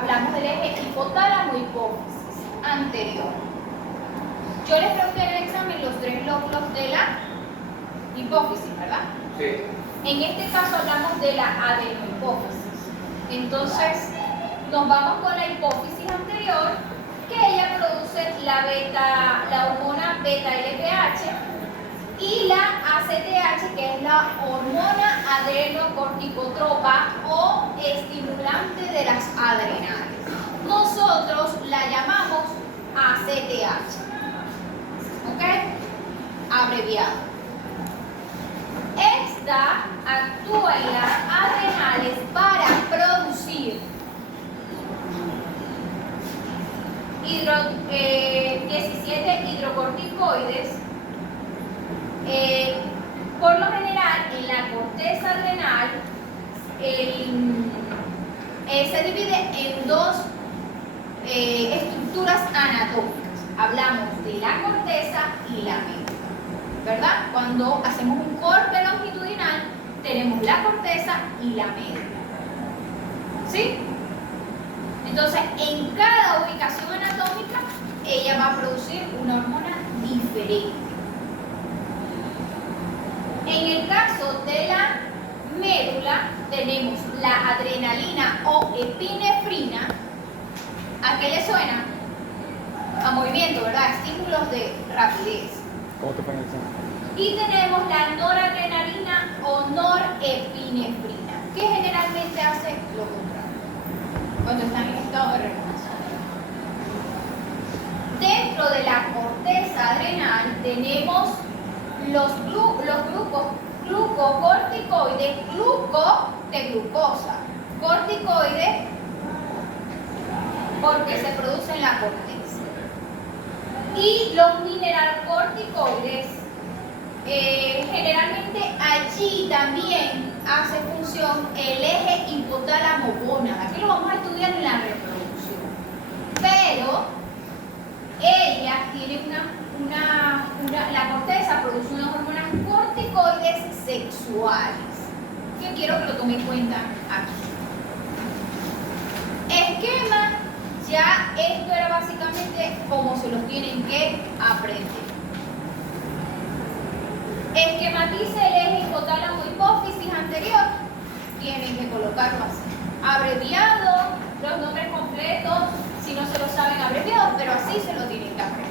Hablamos del eje hipotálamo-hipófisis anterior. Yo les pregunté en el examen los 3 lóbulos de la hipófisis, ¿verdad? Sí. En este caso hablamos de la adenohipófisis. Entonces, nos vamos con la hipófisis anterior, que ella produce la hormona beta-LPH y la ACTH, que es la hormona adrenocorticotropa o estimulante de las adrenales. Nosotros la llamamos ACTH. ¿Ok? Abreviado. Esta actúa en las adrenales para producir 17 hidrocorticoides. Por lo general, en la corteza adrenal se divide en 2 estructuras anatómicas. Hablamos de la corteza y la médula, ¿verdad? Cuando hacemos un corte longitudinal, tenemos la corteza y la médula. ¿Sí? Entonces, en cada ubicación anatómica, ella va a producir una hormona diferente. En el caso de la médula, tenemos la adrenalina o epinefrina. ¿A qué le suena? A movimiento, ¿verdad? Estímulos de rapidez. ¿Cómo te pones? Y tenemos la noradrenalina o norepinefrina, que generalmente hace lo contrario, cuando están en estado de regulación. Dentro de la corteza adrenal tenemos los grupos glucocorticoides, gluco de glucosa, corticoides porque se produce en la corteza. Y los mineralocorticoides, generalmente allí también hace función el eje hipotálamo-gónada. Aquí lo vamos a estudiar en la reproducción. Pero ella tiene la corteza produce unas hormonas corticoides sexuales, que quiero que lo tomen en cuenta aquí. Esquema, ya esto era básicamente como se los tienen que aprender. Esquematice el eje hipotálamo-hipófisis anterior, tienen que colocarlo así. Abreviado, los nombres completos, si no se lo saben abreviados, pero así se lo tienen que aprender.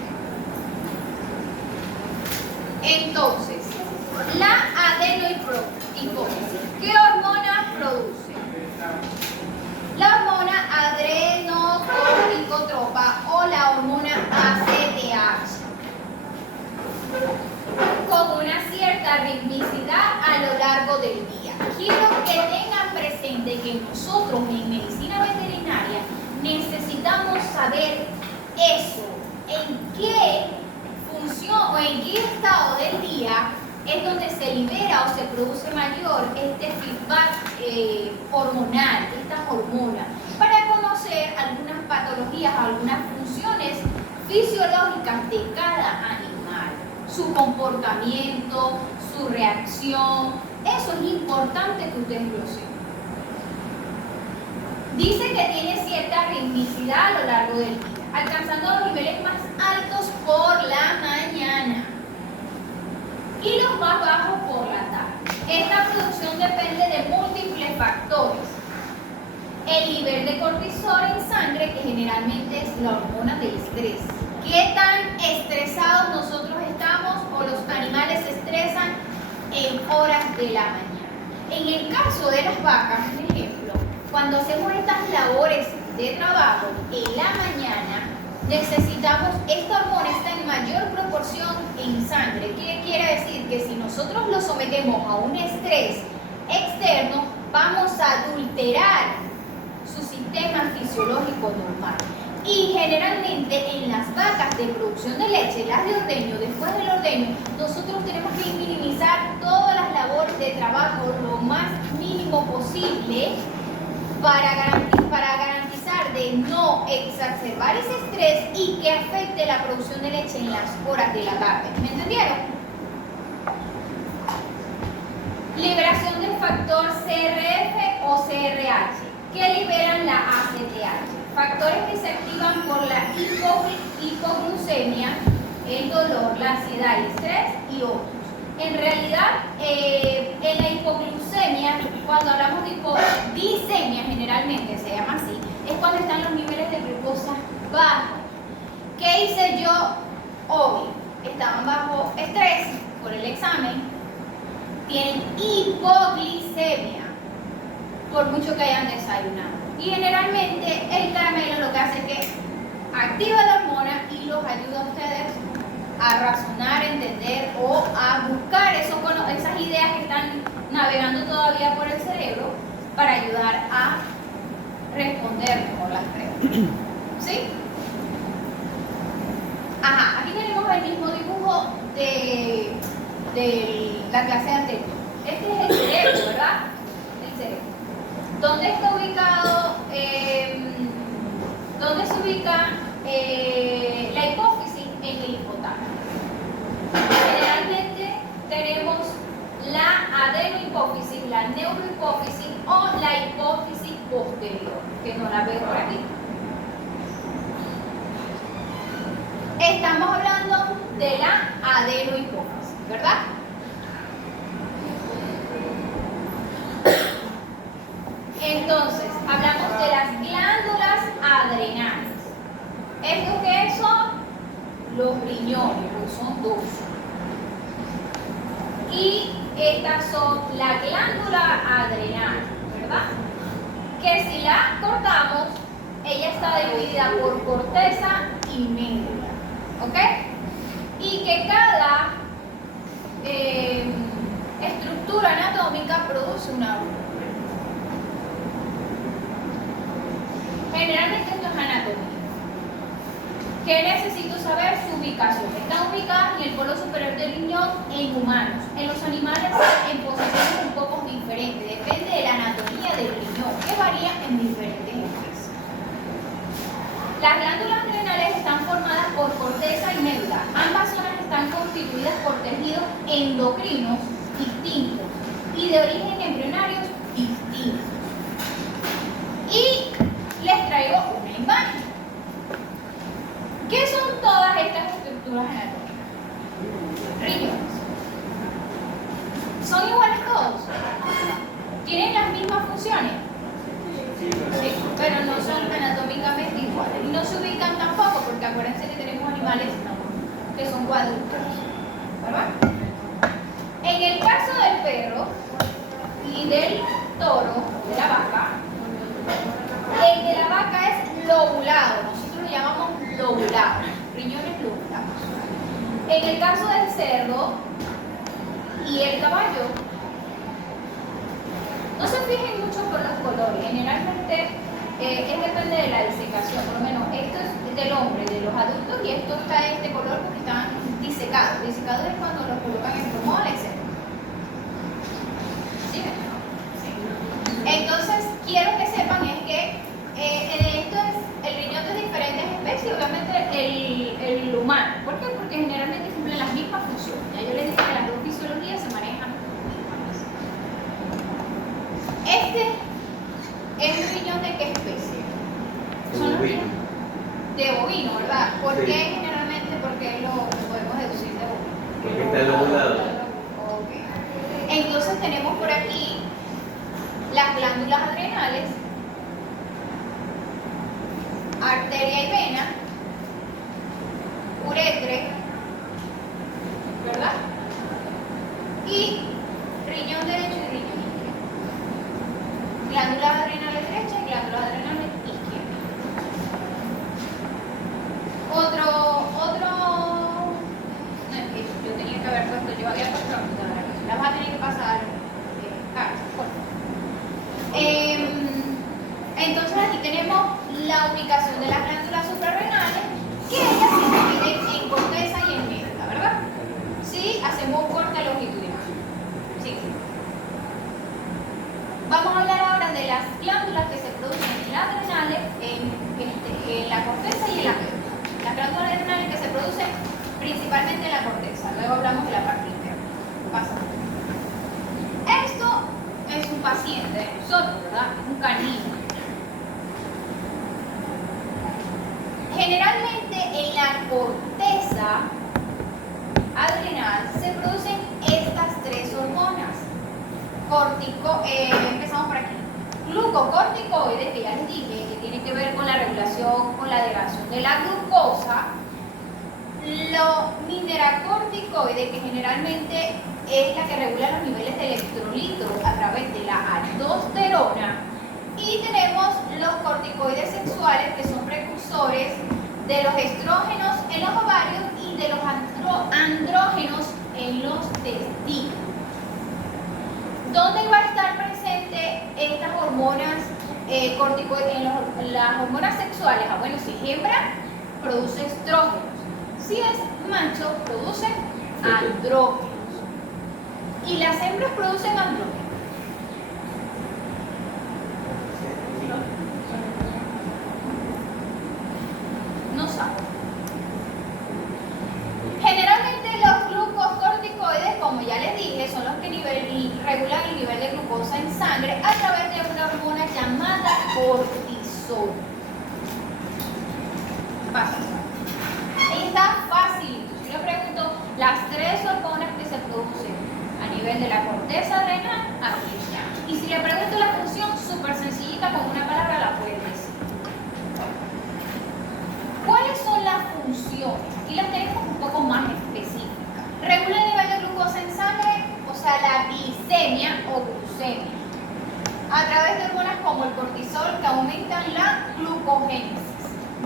Entonces, la adenohipófisis, ¿qué hormona produce? La hormona adrenocorticotropa o la hormona ACTH, con una cierta ritmicidad a lo largo del día. Quiero que tengan presente que nosotros en medicina veterinaria necesitamos saber eso, en qué función o en qué estado del día es donde se libera o se produce mayor este feedback hormonal, estas hormonas, para conocer algunas patologías, algunas funciones fisiológicas de cada animal, su comportamiento, su reacción. Eso es importante que ustedes lo sepan. Dice que tiene cierta ritmicidad a lo largo del día, alcanzando los niveles más altos por la mañana y los más bajos por la tarde. Esta producción depende de múltiples factores. El nivel de cortisol en sangre, que generalmente es la hormona del estrés. ¿Qué tan estresados nosotros estamos o los animales se estresan en horas de la mañana? En el caso de las vacas, por ejemplo, cuando hacemos estas labores de trabajo en la mañana, necesitamos, esta hormona está en mayor proporción en sangre. ¿Qué quiere decir? Que si nosotros lo sometemos a un estrés externo, vamos a adulterar su sistema fisiológico normal. Y generalmente en las vacas de producción de leche, las de ordeño, después del ordeño, nosotros tenemos que minimizar todas las labores de trabajo lo más mínimo posible para garantizar de no exacerbar ese estrés y que afecte la producción de leche en las horas de la tarde. ¿Me entendieron? Liberación del factor CRF o CRH, que liberan la ACTH. factores que se activan por la hipoglucemia, el dolor, la ansiedad, el estrés y otros. En realidad, en la hipoglucemia, cuando hablamos de hipoglicemia, generalmente se llama así, es cuando están los niveles de glucosa bajos. ¿Qué hice yo hoy? Estaban bajo estrés por el examen, tienen hipoglicemia, por mucho que hayan desayunado. Y generalmente el caramelo lo que hace es que activa la hormona y los ayuda a ustedes a razonar, entender o a buscar esas ideas que están navegando todavía por el cerebro para ayudar a responder mejor las preguntas. ¿Sí? Ajá, aquí tenemos el mismo dibujo de la clase anterior. Este es el cerebro, ¿verdad? El cerebro. ¿Dónde está ubicado? ¿Dónde se ubica la hipófisis? En el hipotálamo. Generalmente tenemos la adenohipófisis, la neurohipófisis o la hipófisis posterior, que no la veo por aquí. Estamos hablando de la adenohipófisis, ¿verdad? Entonces, hablamos de las glándulas adrenales. ¿Estos qué son? Los riñones, porque son dos. Y estas son la glándula adrenal, ¿verdad? Que si la cortamos, ella está dividida por corteza y médula, ¿ok? Y que cada estructura anatómica produce una hormona. Generalmente esto es anatomía. ¿Qué necesito saber? Su ubicación. Están ubicadas en el polo superior del riñón en humanos. En los animales en posiciones un poco diferentes. Depende de la anatomía del riñón, que varía en diferentes especies. Las glándulas adrenales están formadas por corteza y médula. Ambas zonas están constituidas por tejidos endocrinos distintos y de origen embrionario distintos. Y les traigo una imagen. ¿Qué son todas estas estructuras anatómicas? Riñones. ¿Son iguales todos? ¿Tienen las mismas funciones? Sí, pero no son anatómicamente iguales. Y no se ubican tampoco, porque acuérdense que tenemos animales que son cuadrúpedos, ¿verdad? En el caso del perro y del toro, de la vaca, el de la vaca es lobulado, nosotros lo llamamos lobulado, riñones lobulados. En el caso del cerdo y el caballo, no se fijen mucho por los colores, generalmente depende de la disecación, por lo menos esto es del hombre, de los adultos, y esto está de este color porque están disecados. Disecados es cuando los colocan en formol, etc. ¿Sí? Sí. Entonces, quiero que sepan es que el riñón de diferentes especies, obviamente el humano. ¿Por qué? Porque generalmente cumplen las mismas funciones. Ya yo les dije que las dos fisiologías se manejan mismas. Este es un riñón de qué especie? Son los riñones de bovino, ¿verdad? ¿Por qué generalmente? Porque lo podemos deducir de bovino. Porque está lobulado. Okay. Entonces tenemos por aquí las glándulas adrenales, arteria y vena, uretre, ¿verdad? Y riñón derecho y riñón izquierdo. Glándulas adrenales derecha y glándulas adrenales izquierda. No, es que yo tenía que haber puesto, yo había puesto la vas a tener que pasar, Carlos, por favor. Entonces aquí tenemos la ubicación de las glándulas suprarrenales, que ellas se dividen en corteza y en médula, ¿verdad? Sí, hacemos un corte longitudinal. Sí. Vamos a hablar ahora de las glándulas que se producen en las adrenales, en la corteza y en la médula. Las glándulas adrenales que se producen principalmente en la corteza, luego hablamos de la parte interna. Pasa. Esto es un paciente de nosotros, ¿verdad? Un canino. Generalmente en la corteza adrenal se producen estas tres hormonas. Empezamos por aquí. Glucocorticoides, que ya les dije, que tiene que ver con la regulación, con la degradación de la glucosa. Los mineracorticoides, que generalmente es la que regula los niveles de electrolitos a través de la aldosterona. Y tenemos los corticoides sexuales, que son precursores de los estrógenos en los ovarios y de los andrógenos en los testículos. ¿Dónde va a estar presente estas hormonas corticoides? En las hormonas sexuales. Bueno, si es hembra, produce estrógenos. Si es macho, produce andrógenos. Y las hembras producen andrógenos. No saben. Generalmente los glucocorticoides, como ya les dije, son los que regulan el nivel de glucosa en sangre a través de una hormona llamada cortisol. Fácil. Ahí está fácil. Si yo le pregunto las tres hormonas que se producen a nivel de la corteza adrenal, aquí está. Y si le pregunto la función, súper sencillita, con una palabra la pueden decir. ¿Cuáles son las funciones? Aquí las tenemos un poco más específicas. Regula el nivel de glucosa en sangre, o sea, la glicemia o glucemia, a través de hormonas como el cortisol, que aumentan la glucogénesis.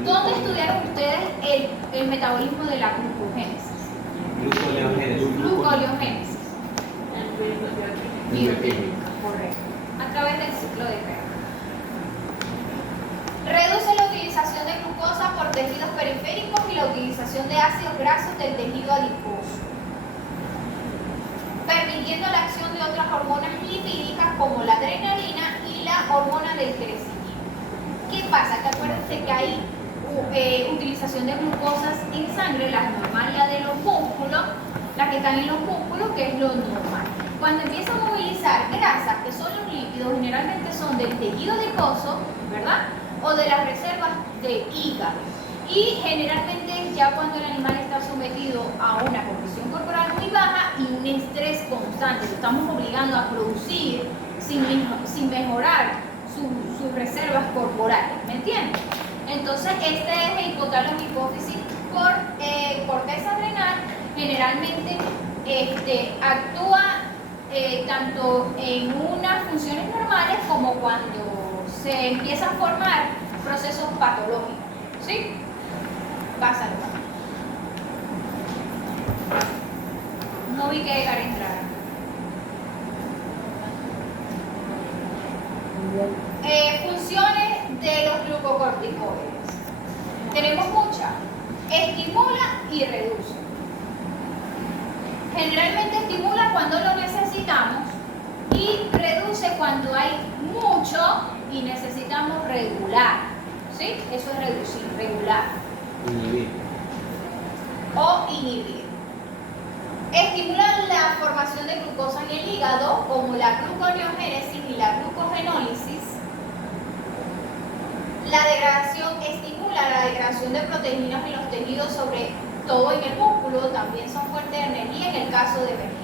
¿Dónde estudiaron ustedes el metabolismo de la glucogénesis? Gluconeogénesis. Bioquímica, correcto. A través del ciclo de Krebs. Reduce la utilización de glucosa por tejidos periféricos y la utilización de ácidos grasos del tejido adiposo, permitiendo la acción de otras hormonas lipídicas como la adrenalina y la hormona del crecimiento. ¿Qué pasa? Que acuérdense que hay utilización de glucosas en sangre, la normal, la de los músculos, las que están en los músculos, que es lo normal. Cuando empieza a movilizar grasas, que son los lípidos, generalmente son del tejido adiposo, ¿verdad? O de las reservas de hígado. Y generalmente ya cuando el animal está sometido a una compresión corporal muy baja y un estrés constante, lo estamos obligando a producir sin mejorar sus reservas corporales, ¿me entienden? Entonces, este es el hipotálamo hipófisis por corteza adrenal. Generalmente actúa tanto en unas funciones normales como cuando se empiezan a formar procesos patológicos. ¿Sí? Pásalo. No vi que Edgar entrara. Funciones de los glucocorticoides. Tenemos muchas. Estimula y reduce. Generalmente estimula cuando lo necesitamos y reduce cuando hay mucho y necesitamos regular. ¿Sí? Eso es reducir, regular. Inhibir. O inhibir. Estimulan la formación de glucosa en el hígado, como la gluconeogénesis y la glucogenólisis. La degradación estimula la degradación de proteínas en los tejidos, sobre todo en el músculo. También son fuentes de energía en el caso de emergencia.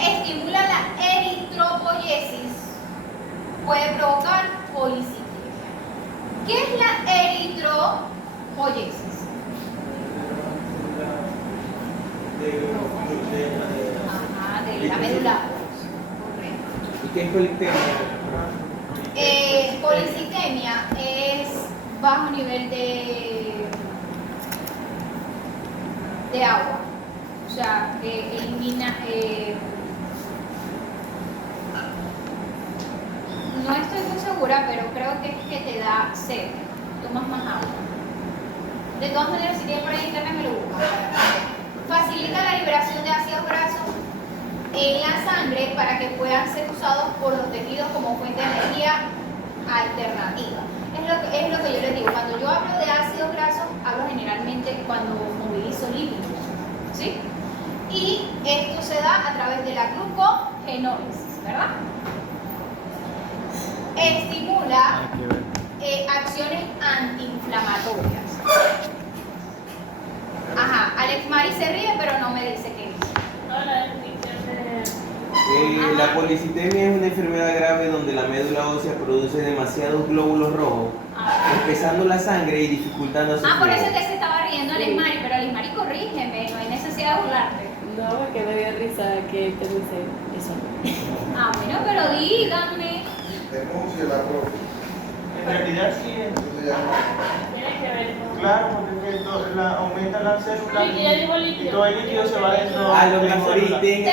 Estimula la eritropoyesis. Puede provocar policitemia. ¿Qué es la eritropoyesis? Ajá, de la médula. Correcto. ¿Y qué es politemia? Policitemia es bajo nivel de agua, o sea, que elimina, no estoy muy segura, pero creo que es que te da sed, tomas más agua. De todas maneras, si tienes por ahí internet, me lo buscas. Facilita la liberación de ácidos grasos en la sangre para que puedan ser usados por los tejidos como fuente de energía alternativa. Es lo que yo les digo. Cuando yo hablo de ácidos grasos, hablo generalmente cuando movilizo lípidos, ¿sí? Y esto se da a través de la glucogenólisis, ¿verdad? Estimula acciones antiinflamatorias. Alex Mari se ríe, pero no me dice qué dice. La policitemia es una enfermedad grave donde la médula ósea produce demasiados glóbulos rojos, espesando la sangre y dificultando su Por eso flujo. que se estaba riendo Alex Mari, pero Alex Mari, corrígeme, no hay necesidad de burlarte. No, porque me dio risa que te dice eso. Bueno, pero díganme. Denuncia la profe. En realidad sí es. ¿Cómo se llama? Claro, porque es que aumenta la célula y todo el líquido se va dentro A lo de la mejor célula. tenga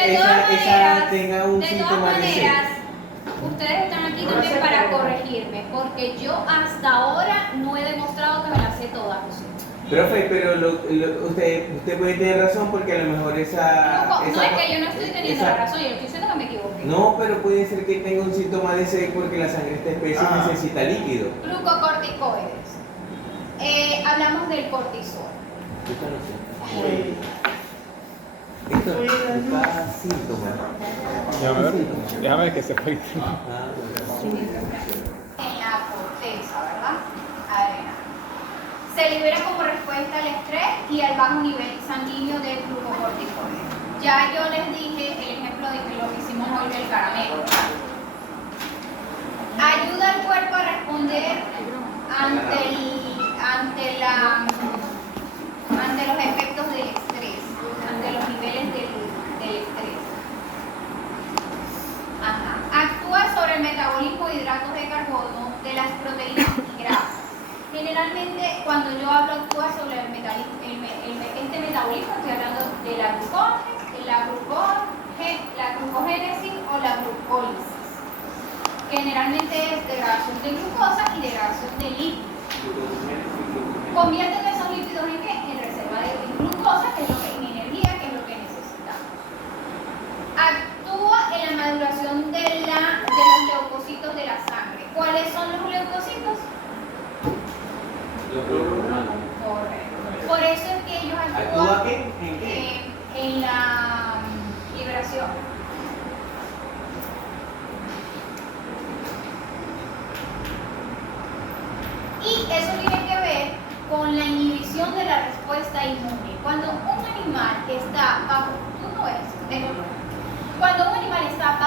tenga un De todas síntoma de sed. maneras, ustedes están aquí también para corregirme, porque yo hasta ahora no he demostrado que me las sé todas, José. Profe, pero usted puede tener razón porque a lo mejor esa... No, es que yo no estoy teniendo esa- la razón, yo estoy diciendo que me equivoqué. No, pero puede ser que tenga un síntoma de sed porque la sangre está espesa y necesita líquido. Glucocorticoides. Hablamos del cortisol. Esto no sé. Esto busca síntomas. Déjame ver que se fue. En la corteza, ¿verdad? Adrenal. Se libera como respuesta al estrés y al bajo nivel sanguíneo de glucocorticoides. Ya yo les dije el ejemplo de que lo que hicimos hoy del caramelo, ¿verdad? Ayuda al cuerpo a responder ante los efectos del estrés, ante los niveles del estrés. Actúa sobre el metabolismo de hidratos de carbono, de las proteínas y grasas. Generalmente, cuando yo hablo actúa sobre el metabolismo, estoy hablando de la glucogénesis o la glucólisis. Generalmente es degradación de glucosa y degradación de lípidos. Convierten esos lípidos en ¿qué? En reserva de glucosa, que es lo que en energía, que es lo que necesitamos. Actúa en la maduración de los leucocitos de la sangre. ¿Cuáles son los leucocitos? Correcto. Por eso es que ellos ¿Actúa actúan qué? ¿En qué? en la liberación. Y eso tiene que ver con la inhibición de la respuesta inmune. Cuando un animal está bajo, cuando un animal está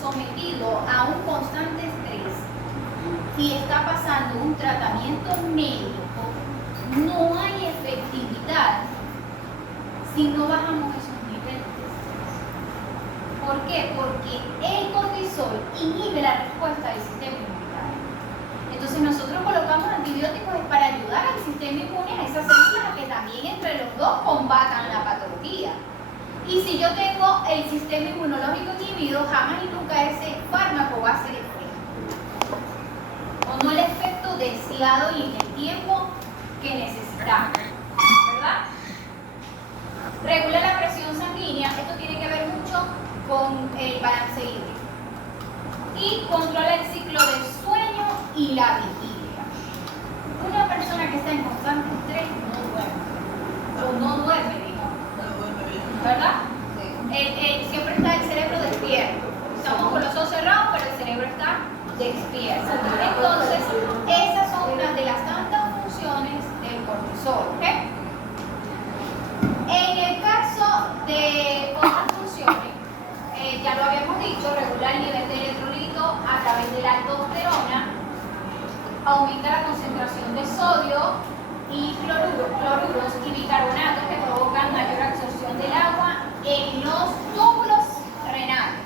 sometido a un constante estrés y está pasando un tratamiento médico, no hay efectividad si no bajamos esos niveles de estrés. ¿Por qué? Porque el cortisol inhibe la respuesta del sistema inmunitario. Entonces nosotros colocamos antibióticos para ayudar al sistema inmune, a esas células, a que también entre los dos combatan la patología. Y si yo tengo el sistema inmunológico inhibido, jamás y nunca ese fármaco va a ser efectivo. O no el efecto deseado y en el tiempo que necesitamos. ¿Verdad? Regula la presión sanguínea, esto tiene que ver mucho con el balance hídrico. Y controla el ciclo del sueño y la vigilia. Una persona que está en constante estrés no duerme. O no duerme, digamos. ¿Verdad? Siempre está el cerebro despierto. Estamos con los ojos cerrados, pero el cerebro está despierto. Entonces, esas son unas de las tantas funciones del cortisol. ¿Ok? En el caso de otras funciones, ya lo habíamos dicho, regula el nivel de electrolito a través de la aldosterona, aumenta la concentración de sodio y cloruros y bicarbonatos que provocan mayor absorción del agua en los túbulos renales,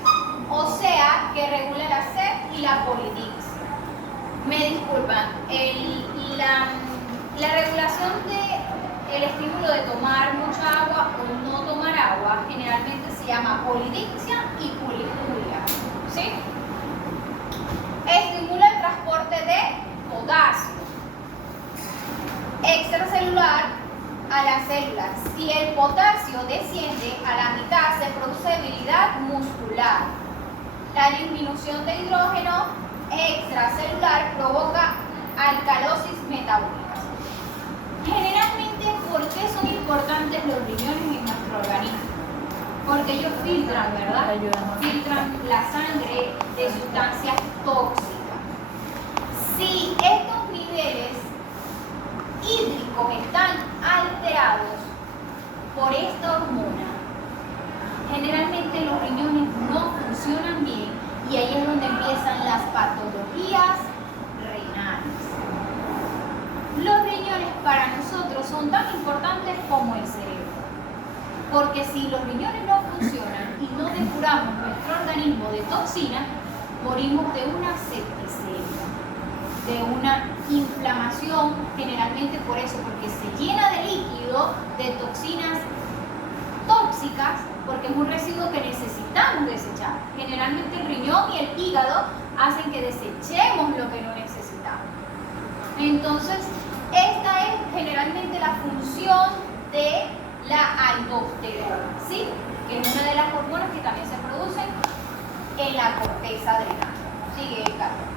o sea que regula la sed y la polidipsia. Me disculpan, la regulación del estímulo de tomar mucha agua o no tomar agua generalmente se llama polidipsia y poliuria, ¿sí? Estimula el transporte de potasio extracelular a las células. Si el potasio desciende a la mitad, se produce debilidad muscular. La disminución de hidrógeno extracelular provoca alcalosis metabólica. Generalmente, ¿por qué son importantes los riñones en nuestro organismo? Porque ellos filtran, ¿verdad? Filtran la sangre de sustancias tóxicas. Si estos niveles hídricos están alterados, esta hormona, generalmente los riñones no funcionan bien y ahí es donde empiezan las patologías renales. Los riñones para nosotros son tan importantes como el cerebro, porque si los riñones no funcionan y no depuramos nuestro organismo de toxinas, morimos de una septicemia, de una inflamación, generalmente por eso, porque se llena de líquido, de toxinas tóxicas, porque es un residuo que necesitamos desechar. Generalmente el riñón y el hígado hacen que desechemos lo que no necesitamos. Entonces, esta es generalmente la función de la aldosterona, ¿sí? Que es una de las hormonas que también se producen en la corteza adrenal. Sigue, Carlos.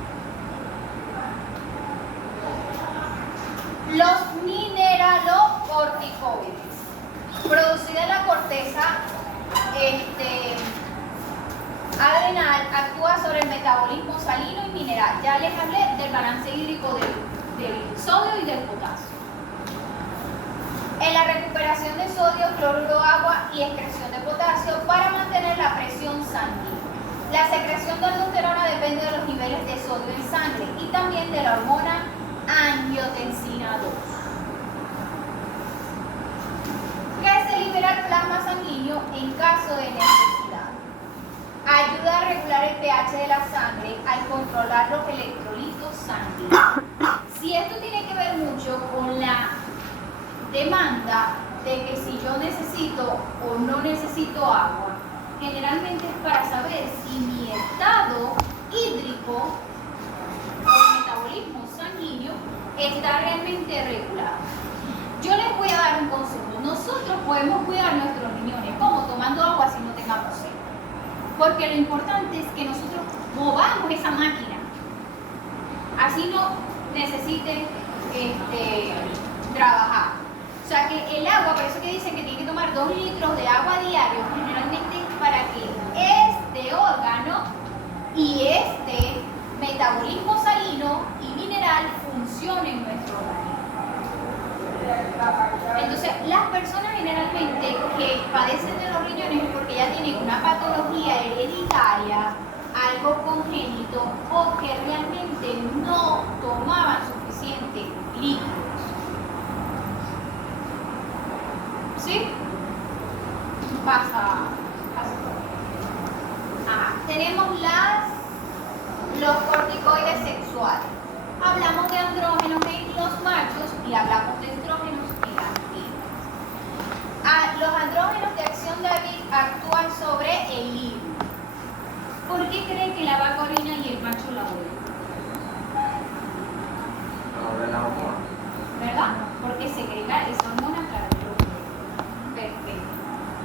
Los mineralocorticoides, producida en la corteza adrenal, actúa sobre el metabolismo salino y mineral. Ya les hablé del balance hídrico del sodio y del potasio. En la recuperación de sodio, cloruro, agua y excreción de potasio para mantener la presión sanguínea. La secreción de aldosterona depende de los niveles de sodio en sangre y también de la hormona angiotensina 2. Que se libera el plasma sanguíneo en caso de necesidad. Ayuda a regular el pH de la sangre al controlar los electrolitos sanguíneos. Si esto tiene que ver mucho con la demanda de que si yo necesito o no necesito agua, generalmente es para saber si mi estado hídrico o metabolismo sanguíneo está realmente regulado. Yo les voy a dar un consejo. Nosotros podemos cuidar nuestros riñones, como tomando agua si no tengamos sed. Porque lo importante es que nosotros movamos esa máquina. Así no necesiten trabajar. O sea que el agua, por eso que dicen que tiene que tomar 2 litros de agua diario, generalmente es para que este órgano y este metabolismo salino y mineral funcione en nuestro organismo. Entonces, las personas generalmente que padecen de los riñones es porque ya tienen una patología hereditaria, algo congénito o que realmente no tomaban suficiente líquidos. ¿Sí? Pasa. Tenemos los corticoides sexuales. Hablamos de andrógenos en los machos y hablamos de estrógenos en las hembras. Los andrógenos de acción débil actúan sobre el líbido. ¿Por qué creen que la vaca orina y el macho la huele? ¿Verdad? Porque segrega esa hormona para el próstata. Perfecto.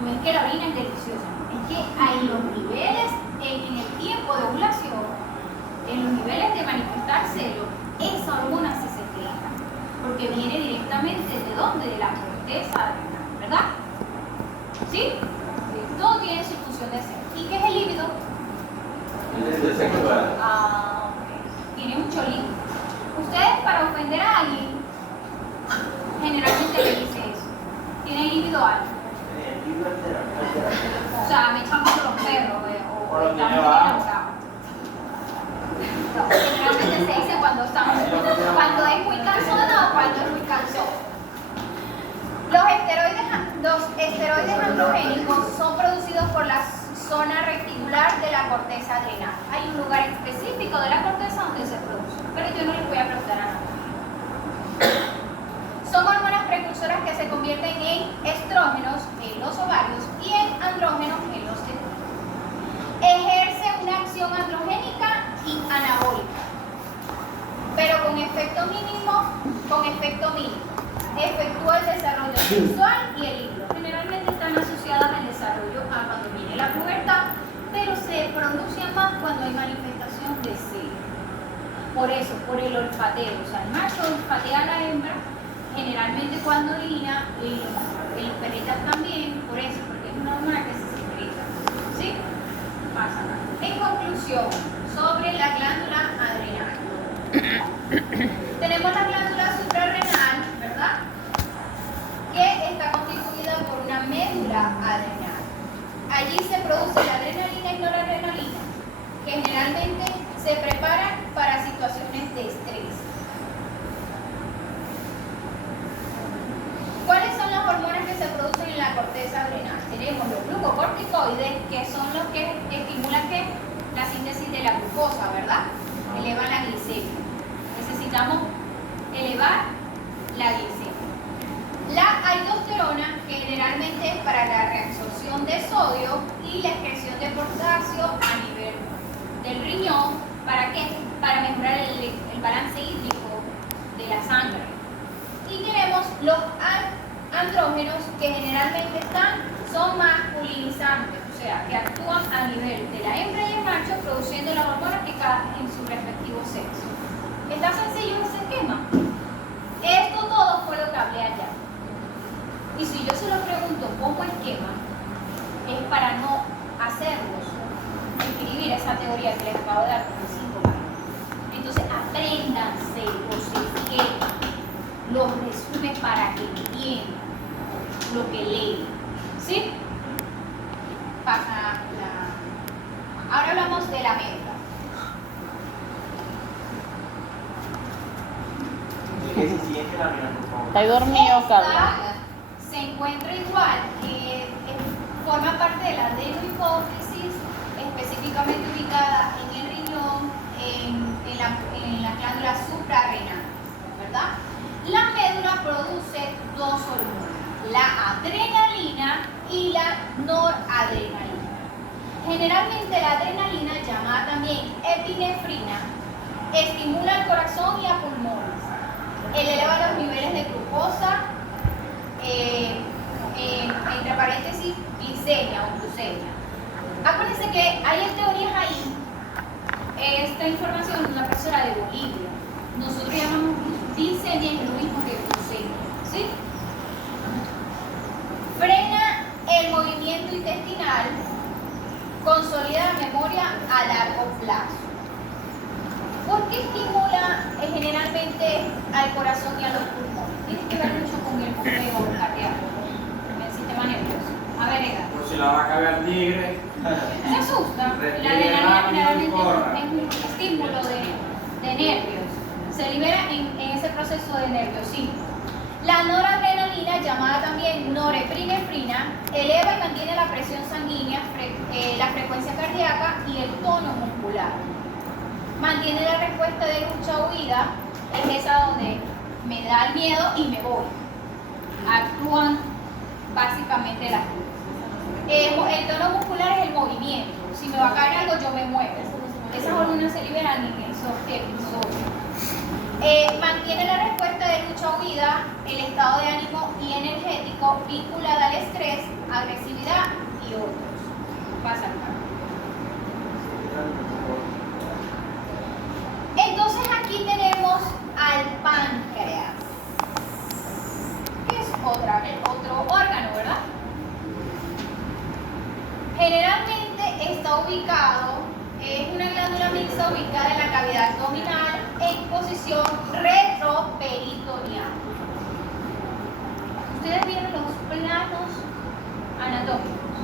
No es que la orina es deliciosa, es que hay los niveles en el tiempo de ovulación, en los niveles de manifestar celo, esa hormona se secreta, porque viene directamente ¿de dónde? De la corteza adrenal, ¿verdad? ¿Sí? Todo tiene su función de ser. ¿Y qué es el líbido? El deseo sexual. Ok. Tiene mucho líbido. Ustedes para ofender a alguien, generalmente le dicen eso. ¿Tiene líbido alto? O sea, me echan mucho los perros, o están muy enamorados. Generalmente se dice cuando es muy cansona o cuando es muy cansón. Los esteroides androgénicos son producidos por la zona reticular de la corteza adrenal. Hay un lugar específico de la corteza donde se produce, pero yo no les voy a preguntar a nadie. Son hormonas precursoras que se convierten en estrógenos en los ovarios y en andrógenos en los testículos. Ejerce una acción androgénica y anabólica, pero con efecto mínimo. Efectúa el desarrollo sexual y el líbido. Generalmente están asociadas al desarrollo a cuando viene la pubertad, pero se pronuncian más cuando hay manifestación de celo. Por eso, por el olfateo. O sea, el macho olfatea a la hembra, generalmente cuando orina, y los perritas también, por eso, porque es una hormona que se secreta. ¿Sí? Pasa. En conclusión, sobre la glándula adrenal. Tenemos la glándula suprarrenal, ¿verdad? Que está constituida por una médula produce la adrenalina y noradrenalina, que generalmente se preparan para situaciones de estrés. ¿Cuáles son las hormonas que se producen en la corteza adrenal? Tenemos los glucocorticoides, que son los que estimulan la síntesis de la glucosa, ¿verdad? Elevan la glicemia. Necesitamos elevar la glicemia. La aldosterona, que generalmente es para la reabsorción de sodio y la excreción de potasio a nivel del riñón. ¿Para qué? Para mejorar el balance hídrico de la sangre. Y tenemos los andrógenos, que generalmente son masculinizantes, o sea, que actúan a nivel de la hembra y el macho, produciendo las hormonas que cada en su respectivo sexo. ¿Está sencillo ese esquema? Esto todo fue lo que hablé allá. Y si yo se lo pregunto como esquema, es para no hacerlos escribir esa teoría que les acabo de dar con 5 páginas. Entonces, apréndanse los esquemas, los resúmenes para que entiendan lo que leen. ¿Sí? Pasa la... Ahora hablamos de la médula. Siguiente lámina, por favor. Está dormido, Carlos. Esta se encuentra igual, forma parte de la adenohipófisis, específicamente ubicada en el riñón, en la glándula suprarrenal, ¿verdad? La médula produce dos hormonas, la adrenalina y la noradrenalina. Generalmente la adrenalina, llamada también epinefrina, estimula el corazón y a pulmones, eleva los niveles de glucosa, entre paréntesis, glicemia o glucemia. Acuérdense que hay teorías ahí. Esta información es una profesora de Bolivia. Nosotros llamamos glicemia, es lo mismo que glucemia, ¿sí? Frena el movimiento intestinal, consolida la memoria a largo plazo. ¿Por qué estimula generalmente al corazón y a los pulmones? Tiene que ver mucho con el bombeo cardíaco, el sistema nervioso. A ver, Edgar. Por si la vaca ve al tigre. Se asusta. La adrenalina generalmente es un estímulo de nervios. Se libera en ese proceso de nerviosismo. La noradrenalina, llamada también norepinefrina, eleva y mantiene la presión sanguínea, la frecuencia cardíaca y el tono muscular. Mantiene la respuesta de lucha-huida, es esa donde me da el miedo y me voy. Actúan básicamente las dos. El tono muscular es el movimiento. Si me va a caer algo, yo me muevo. Esas hormonas se liberan en esos episodios. Mantiene la respuesta de lucha-huida, el estado de ánimo y energético vinculada al estrés, agresividad y otros. Pasa el cambio. Entonces aquí tenemos al páncreas, que es otro órgano, ¿verdad? Generalmente está ubicado, es una glándula mixta ubicada en la cavidad abdominal en posición retroperitoneal. Ustedes vieron los planos anatómicos,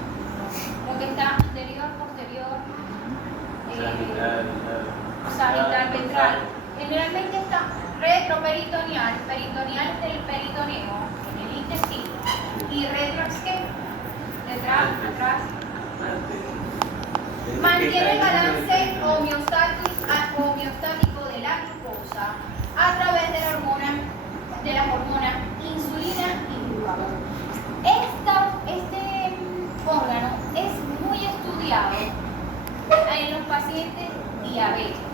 lo que está anterior, posterior, sagital, ventral. Generalmente está retroperitoneal, peritoneal del peritoneo, en el intestino, y retrox que detrás, atrás. Mantiene el balance homeostático de la glucosa a través de las hormonas insulina y glucagón. Este órgano es muy estudiado en los pacientes diabéticos.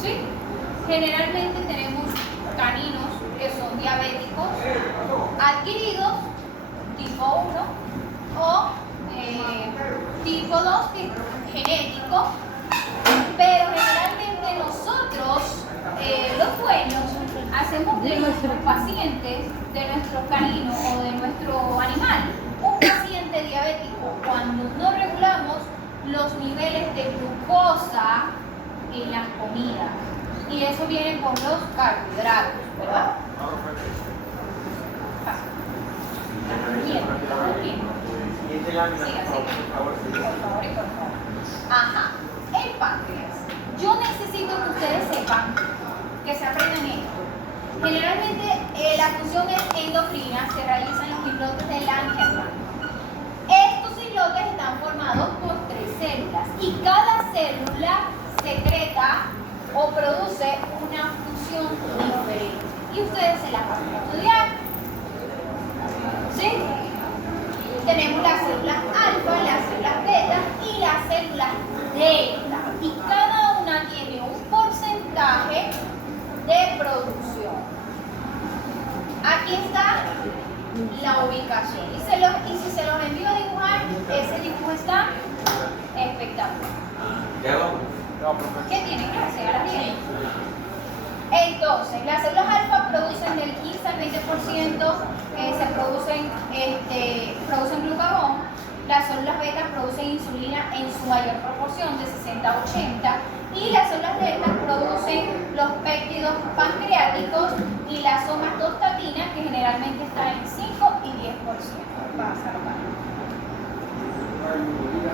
¿Sí? Generalmente tenemos caninos que son diabéticos adquiridos, tipo 1, o tipo 2, genético, pero generalmente nosotros, los dueños, hacemos de nuestros pacientes, de nuestro canino o de nuestro animal, un paciente diabético cuando no regulamos los niveles de glucosa en las comidas. Y eso viene por los carbohidratos, ¿verdad? las viendo, ¿estamos bien? Siguiente lámina, Siga, por siga. favor. Por favor y por favor. Ajá. El páncreas. Yo necesito que ustedes sepan, que se aprendan esto. Generalmente la función es endocrina, se realizan los islotes de Langerhans. Estos islotes están formados por 3 células y cada célula secreta o produce una función diferente. Y ustedes se las van a estudiar. ¿Sí? Tenemos las células alfa, las células beta y las células delta. Y cada una tiene un porcentaje de producción. Aquí está la ubicación. Y si se los envío a dibujar, ese dibujo está espectacular. Ya vamos. ¿Qué tienen que hacer? ¿Las tienen? Entonces, las células alfa producen del 15 al 20%, producen glucagón. Las células beta producen insulina en su mayor proporción, de 60 a 80. Y las células delta producen los péptidos pancreáticos y la somatostatina, que generalmente está en 5 y 10%.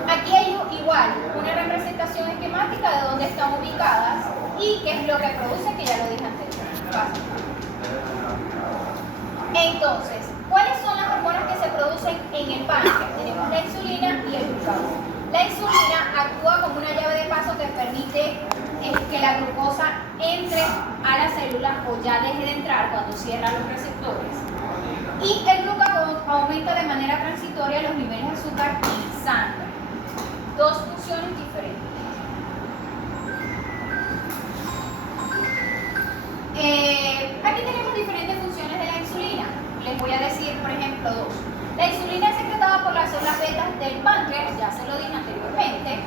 Aquí hay igual una representación esquemática de dónde están ubicadas y qué es lo que producen, que ya lo dije anteriormente. Entonces, ¿cuáles son las hormonas que se producen en el páncreas? Tenemos la insulina y el glucagón. La insulina actúa como una llave de paso que permite que la glucosa entre a la célula o ya deje de entrar cuando cierra los receptores. Y el glucagón aumenta de manera transitoria los niveles de azúcar en sangre. 2 funciones diferentes. Aquí tenemos diferentes funciones de la insulina. Les voy a decir, por ejemplo, 2. La insulina es secretada por las células beta del páncreas, ya se lo dije anteriormente.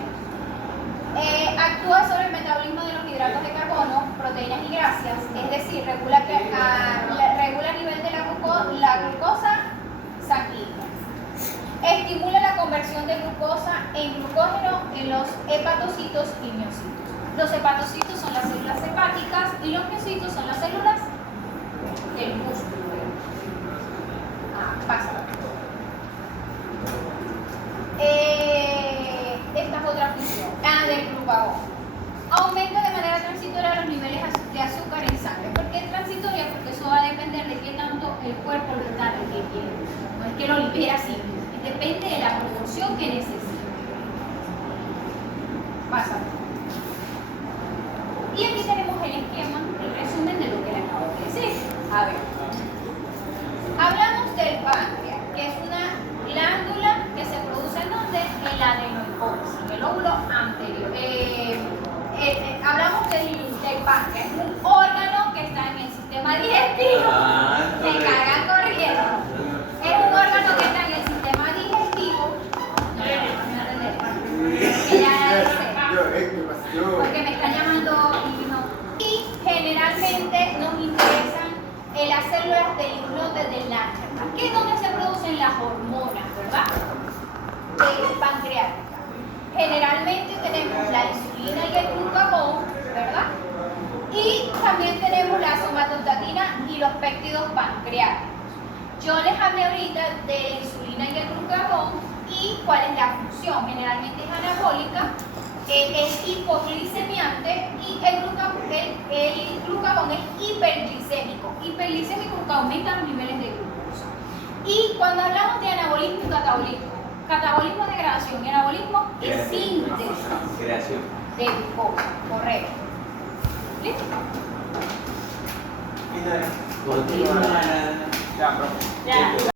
Actúa sobre el metabolismo de los hidratos de carbono, proteínas y grasas, es decir, regula el nivel de la glucosa sanguínea. Estimula la conversión de glucosa en glucógeno en los hepatocitos y miocitos. Los hepatocitos son las células hepáticas y los miocitos son las células del músculo. Pasa. Esta es otra función. Del glucagón. Aumenta de manera transitoria los niveles de azúcar en sangre. ¿Por qué transitoria? Porque eso va a depender de qué tanto el cuerpo lo está requiriendo. No es que lo libera así. Depende de la proporción que necesite. Pasa. Y aquí tenemos el esquema, el resumen de lo que les acabo de decir. A ver. Hablamos del páncreas, que es una glándula que se produce en donde, en la adenohipófisis, en el lóbulo anterior. Hablamos del páncreas, es un órgano que está en el sistema digestivo. Se cagan corriendo. Es un órgano que está en el sistema digestivo. Porque me están llamando y no. Y generalmente nos interesan las células del islote del Langerhans, que es donde se producen las hormonas, ¿verdad? Pancreáticas. Generalmente tenemos la insulina y el glucagón, ¿verdad? Y también tenemos la somatostatina y los péptidos pancreáticos. Yo les hablé ahorita de la insulina y el glucagón y cuál es la función. Generalmente es anabólica, es hipoglicemiante y el glucagón es hiperglicémico. Hiperglicémico porque aumenta los niveles de glucosa. Y cuando hablamos de anabolismo y catabolismo es degradación y anabolismo es síntesis de glucosa. Correcto. ¿Listo? Continúa. Ya.